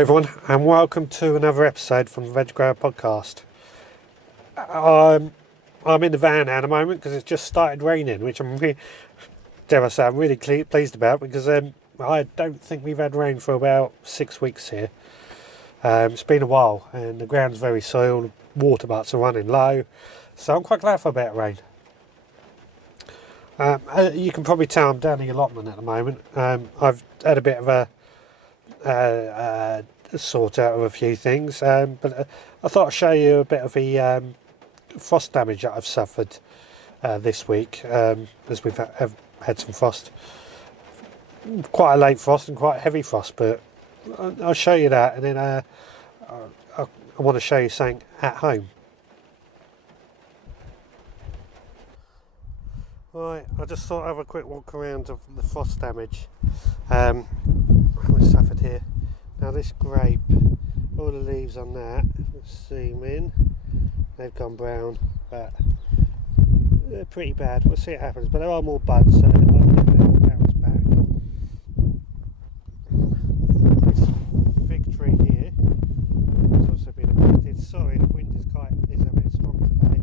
everyone, and welcome to another episode from the Veg Grower Podcast. I'm in the van now at the moment because it's just started raining, which I'm really pleased about because I don't think we've had rain for about 6 weeks here. It's been a while and the ground's very soiled, water butts are running low, so I'm quite glad for a bit of rain. You can probably tell I'm down the allotment at the moment. I've had a bit of a sort out of a few things, but I thought I'd show you a bit of the frost damage that I've suffered this week, as we've had some frost, quite a late frost and quite a heavy frost, but I'll show you that, and then I want to show you something at home. Right, I just thought I'd have a quick walk around of the frost damage we suffered here. Now this grape, all the leaves on that, let's zoom in, they've gone brown, but they're pretty bad. We'll see what happens, but there are more buds, so I think they'll bounce back. This fig tree here has also been affected. Sorry, the wind is a bit strong today,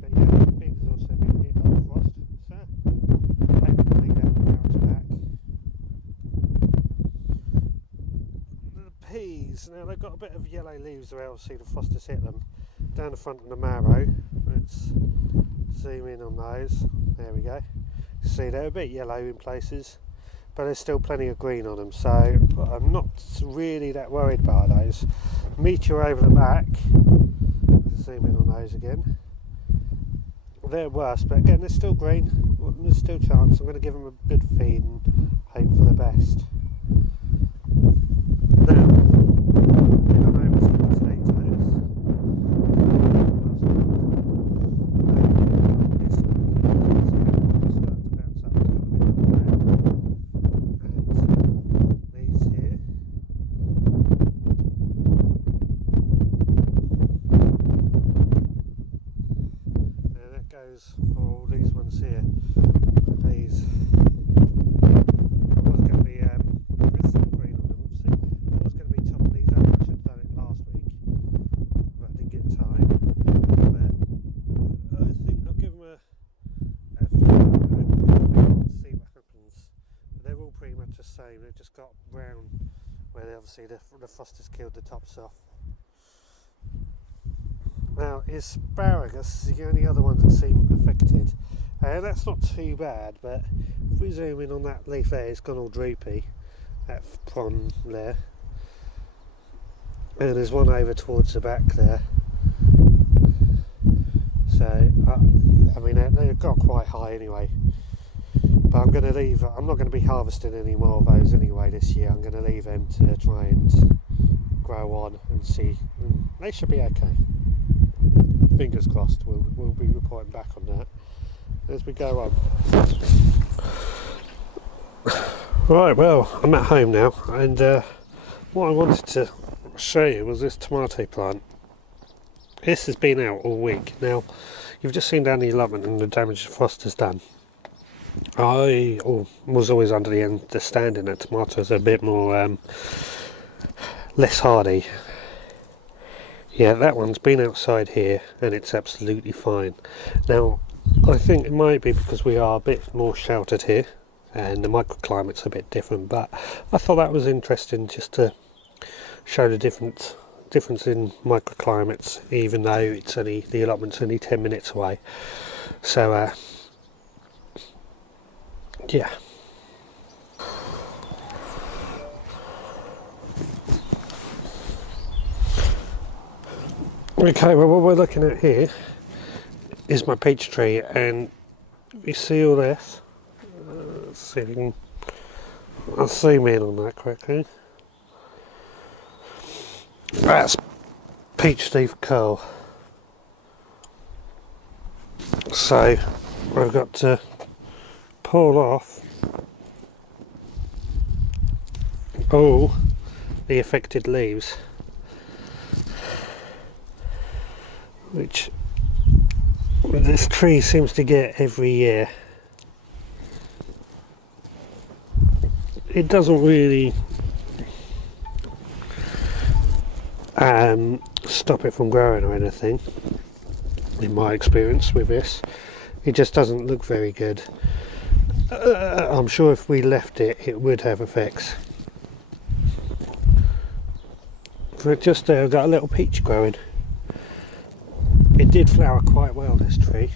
but yeah, the fig has also been hit by the frost, so hopefully that will bounce back. Peas, now they've got a bit of yellow leaves where obviously the frost has hit them down the front of the marrow. Let's zoom in on those. There we go. See, they're a bit yellow in places, but there's still plenty of green on them, so I'm not really that worried about those. Meteor over the back, zoom in on those again. They're worse, but again they're still green, there's still a chance. I'm going to give them a good feed and hope for the best. Now, we've gone over to the potatoes. It's starting to bounce up a little bit, and these here. Now that goes for all these ones here. These. Same, they've just got brown where obviously the frost has killed the tops off. Now asparagus is the only other one that seem affected, and that's not too bad, but if we zoom in on that leaf there, it's gone all droopy, that prong there, and there's one over towards the back there, so I mean they've got quite high anyway. But I'm going to leave. I'm not going to be harvesting any more of those anyway this year. I'm going to leave them to try and grow on and see. They should be okay. Fingers crossed. We'll be reporting back on that as we go on. Right, well, I'm at home now, and what I wanted to show you was this tomato plant. This has been out all week. Now, you've just seen down the allotment and the damage the frost has done. I was always under the understanding that tomatoes are a bit more less hardy. Yeah, that one's been outside here and it's absolutely fine. Now, I think it might be because we are a bit more sheltered here and the microclimate's a bit different, but I thought that was interesting just to show the difference in microclimates, even though the allotment's only 10 minutes away. So yeah. Okay, well what we're looking at here is my peach tree, and you see all this? Let's see if you can, I'll zoom in on that quickly. That's peach leaf curl. So I've got to pull off all the affected leaves, which this tree seems to get every year. It doesn't really stop it from growing or anything. In my experience with this, it just doesn't look very good. I'm sure if we left it, it would have effects. But just there, I've got a little peach growing. It did flower quite well, this tree.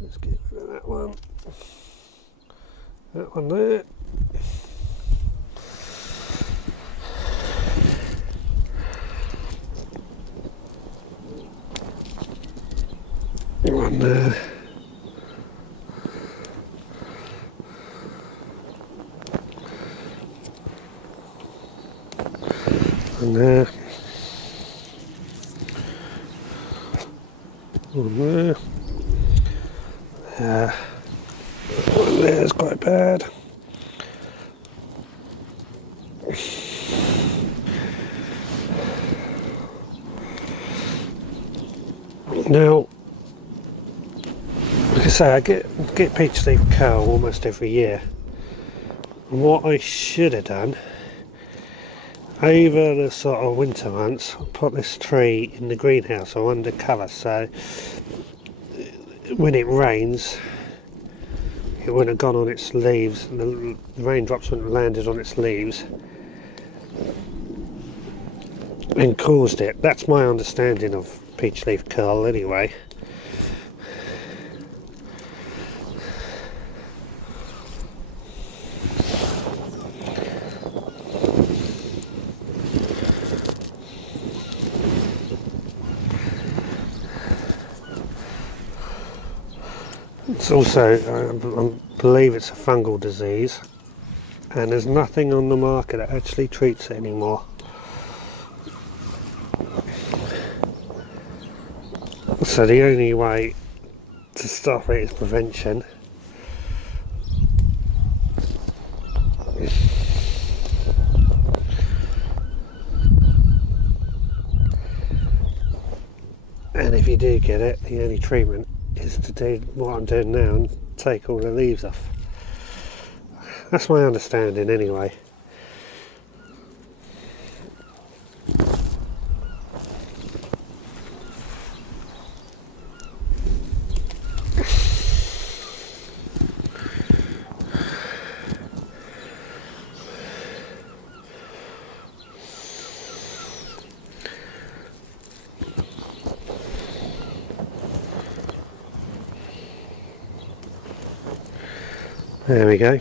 Let's get rid of that one. That one there. One there. And there. One there. One there's quite bad. Now, like I say, I get peach leaf curl almost every year. And what I should have done over the sort of winter months, put this tree in the greenhouse or under cover, so when it rains it wouldn't have gone on its leaves and the raindrops wouldn't have landed on its leaves and caused it. That's my understanding of peach leaf curl anyway. It's also, I believe it's a fungal disease, and there's nothing on the market that actually treats it anymore. So the only way to stop it is prevention. And if you do get it, the only treatment is to do what I'm doing now and take all the leaves off. That's my understanding anyway. There we go.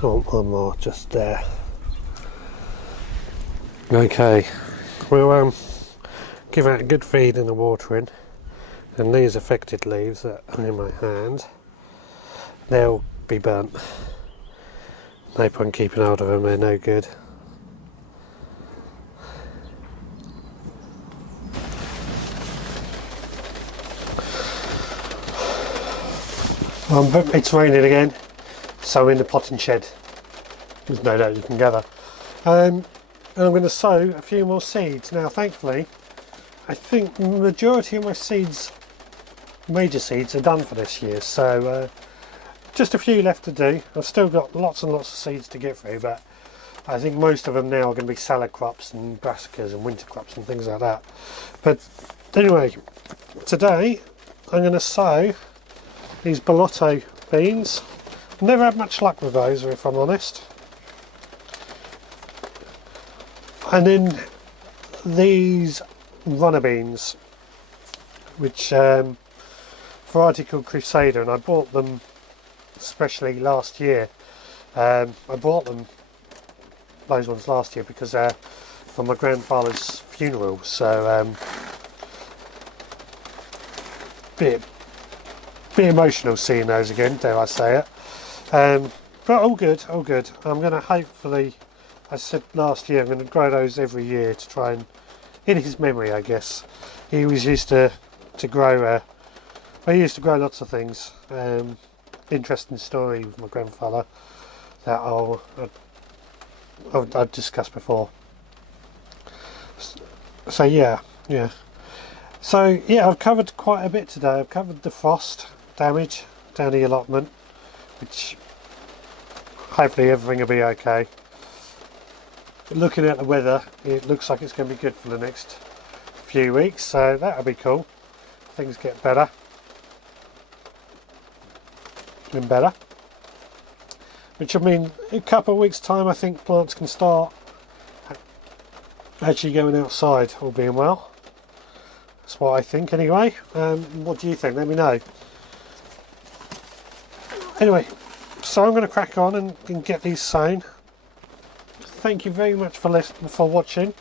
I want one more just there. Okay, we'll give out a good feed and the watering, and these affected leaves that are in my hand, they'll be burnt. No point keeping hold of them, they're no good. It's raining again, so I'm in the potting shed. There's no doubt you can gather. And I'm going to sow a few more seeds. Now thankfully, I think the majority of my seeds, major seeds, are done for this year, so just a few left to do. I've still got lots and lots of seeds to get through, but I think most of them now are going to be salad crops and brassicas and winter crops and things like that. But anyway, today I'm going to sow these Bellotto beans. Never had much luck with those, if I'm honest. And then these runner beans, which variety called Crusader, and I bought them especially last year. I bought them, those ones last year, because for my grandfather's funeral, so bit emotional seeing those again, dare I say it. But all good, all good. I'm going to hopefully, I said last year, I'm going to grow those every year to try and, in his memory I guess, he was used to grow, he used to grow lots of things. Interesting story with my grandfather that I've discussed before. So yeah. So yeah, I've covered quite a bit today. I've covered the frost damage down the allotment, which hopefully everything will be okay. looking at the weather, it looks like it's going to be good for the next few weeks, so that'll be cool. Things get better and better, which I mean, in a couple of weeks time I think plants can start actually going outside, all being well. That's what I think anyway. What do you think? Let me know. Anyway, so I'm going to crack on and get these sown. Thank you very much for listening, for watching.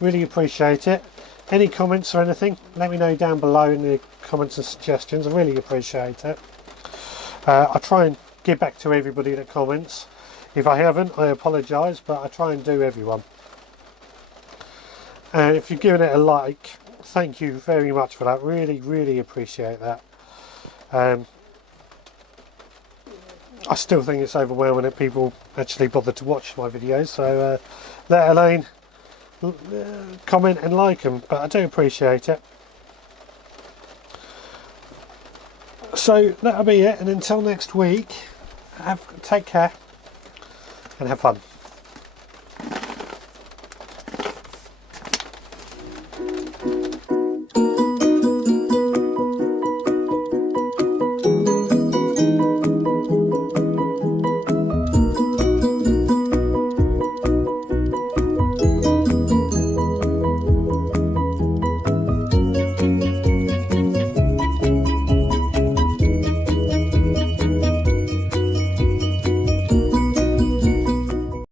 Really appreciate it. Any comments or anything, let me know down below in the comments and suggestions. I really appreciate it. I try and get back to everybody that comments. If I haven't, I apologise, but I try and do everyone. And if you're giving it a like, thank you very much for that. Really appreciate that. I still think it's overwhelming that people actually bother to watch my videos, so let alone comment and like them, but I do appreciate it. So that'll be it, and until next week, take care and have fun.